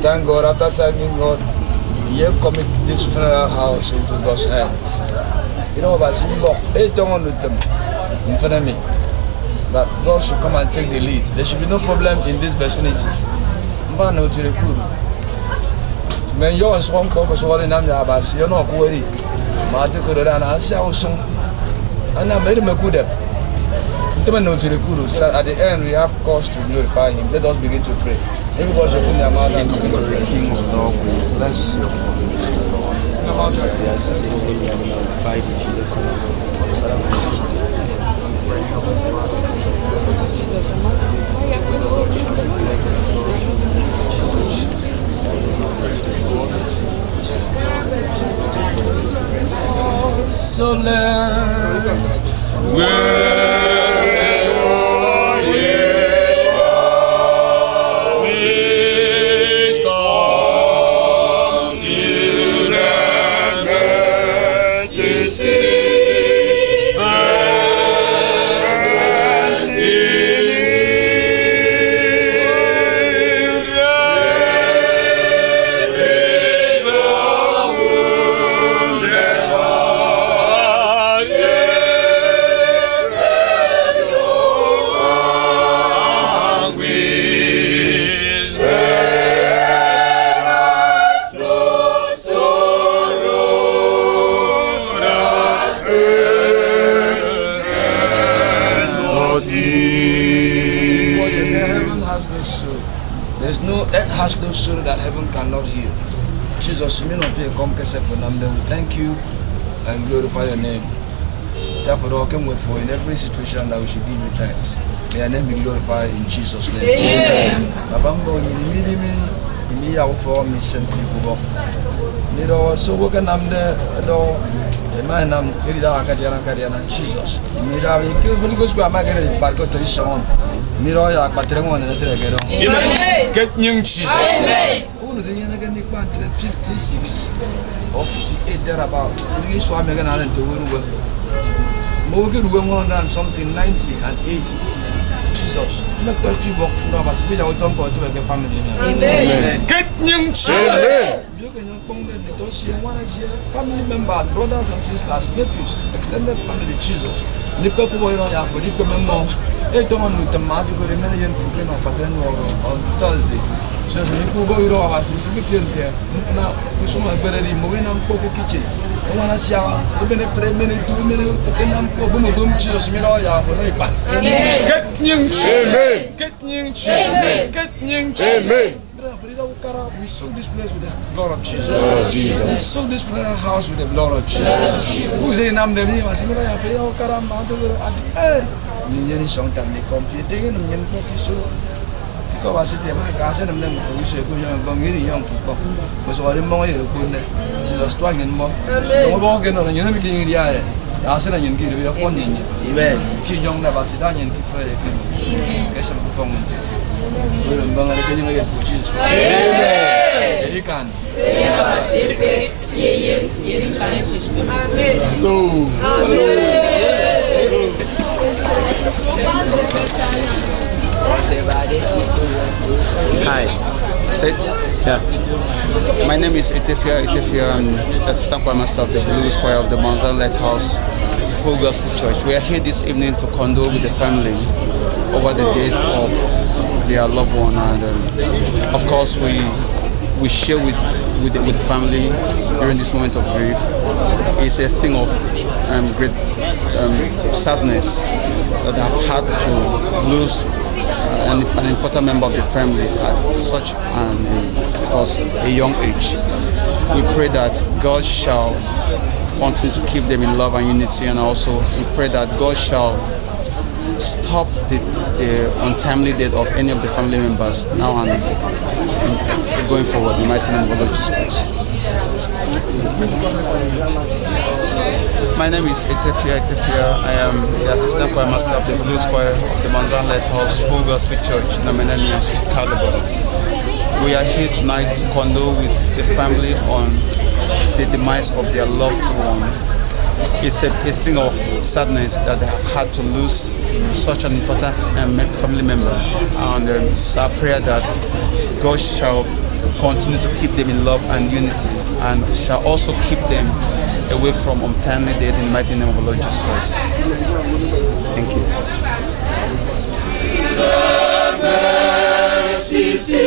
thank God, after thanking God, he commit this funeral house into God's hands. You know, but they don't want with them in front of me. But God should come and take the lead. There should be no problem in this vicinity. Man, no to the crew. When you're on swamp, focus on the Abas, you're not worried. Martin could have done as I was soon. And I made him a good up. No to the crew, so that at the end we have cause to glorify him. Let us begin to pray. Everybody should put their mouth and King of Lord, bless you. So let so that heaven cannot heal. Jesus, we thank you and glorify your name. Therefore, for in every situation that we should give you thanks. May your name be glorified in Jesus' name. Amen. So we can Jesus. Holy Ghost, we are making a Miroya Patreon and get young Jesus. 56 or 58 thereabout. Really swam again and to Uruguay. Mogan women and something 90 and 80. Jesus. Not a few book, no, but we are talking to a family. Amen. Get young children. You can family members, brothers and sisters, nephews, extended family, Jesus. Nipper for mom. I don't want to go to Menian on Thursday. So people go to our sister now. We saw my better in Movina Poker Kitchen. I want to see how even if 3 minutes, 2 minutes, then I'm for boom, Jesus, Minoya for Nipan. Get young children, get young children, get young children. We soak this place with the blood of Jesus. We soak this house with the blood of Jesus. Who is in Amdemi? I said, I feel Karam at the end. You song time they come here, they so because I said, my guys, and them we say, young people. Was all the more Jesus twang and more. Don't walk in on you, making the eye. I said, you give you a phone in you. Amen. Keep young never sit down and keep Friday. Get some performance. We're in Bangladesh for Jesus. Amen. You can. Hi. Sit. Yeah. My name is Effiom. I'm the assistant choir master of the Holy Choir of the Mount Zion Lighthouse Full Gospel Church. We are here this evening to condole with the family over the death of their loved one, and of course we share with the family during this moment of grief. It's a thing of great sadness that I've had to lose an important member of the family at such of course, a young age. We pray that God shall continue to keep them in love and unity, and also we pray that God shall stop the untimely death of any of the family members now and going forward. In the mighty name of the Lord Jesus Christ. My name is Effiom. I am the assistant choir master of the Holy Choir of the Mount Zion Lighthouse Full Gospel Church, Nominania Street, Calabar. We are here tonight to condole with the family on the demise of their loved one. It's a thing of sadness that they have had to lose such an important family member, and it's our prayer that God shall continue to keep them in love and unity, and shall also keep them away from untimely death in the mighty name of the Lord Jesus Christ. Thank you. See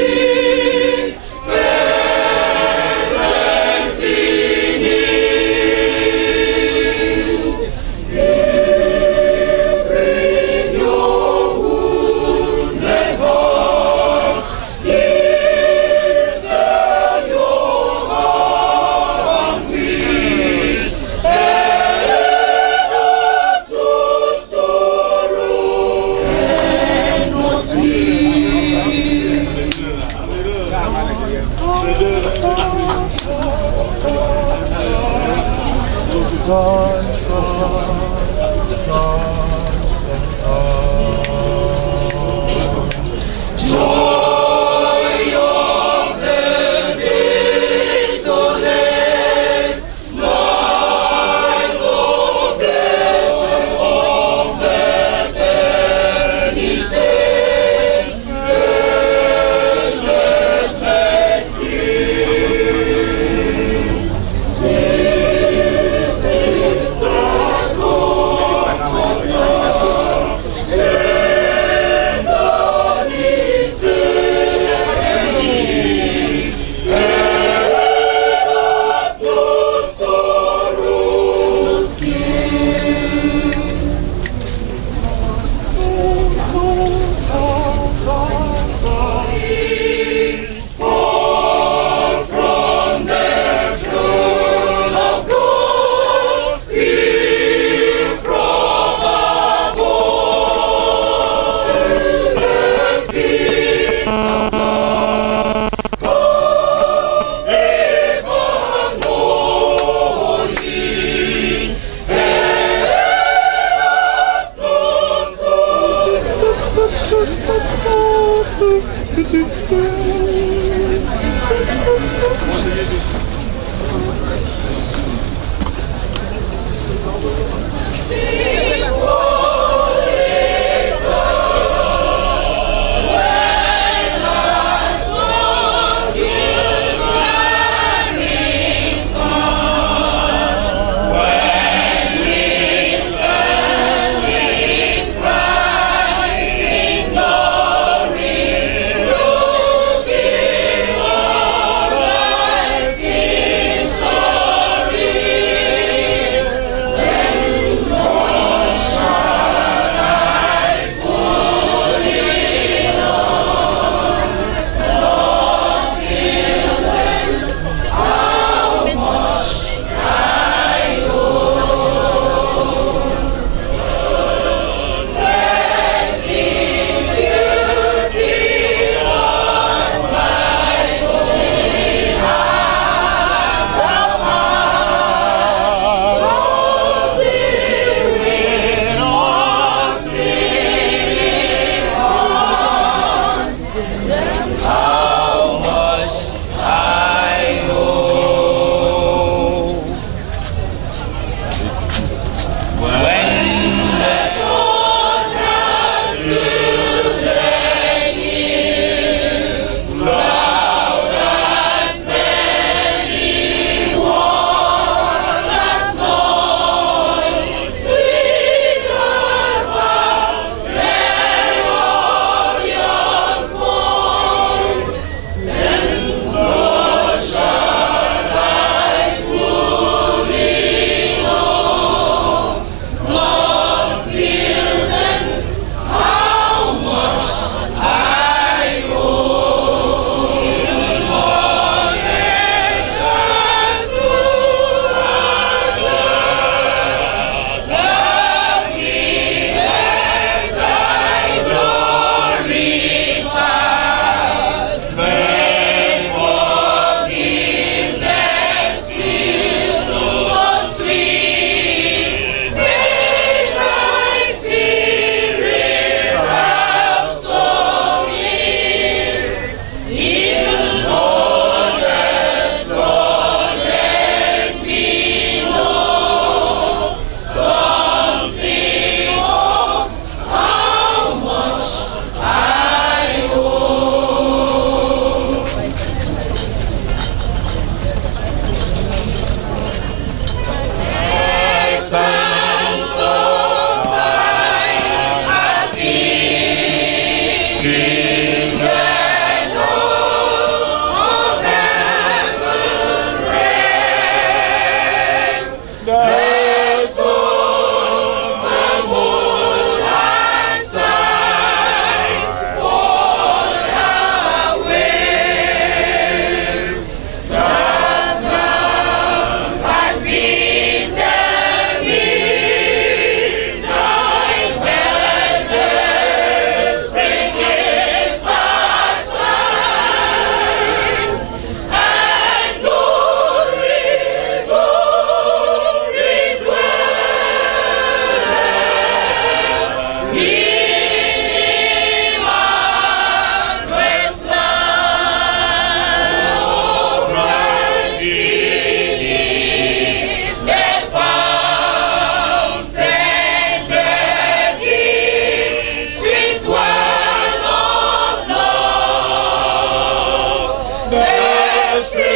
Best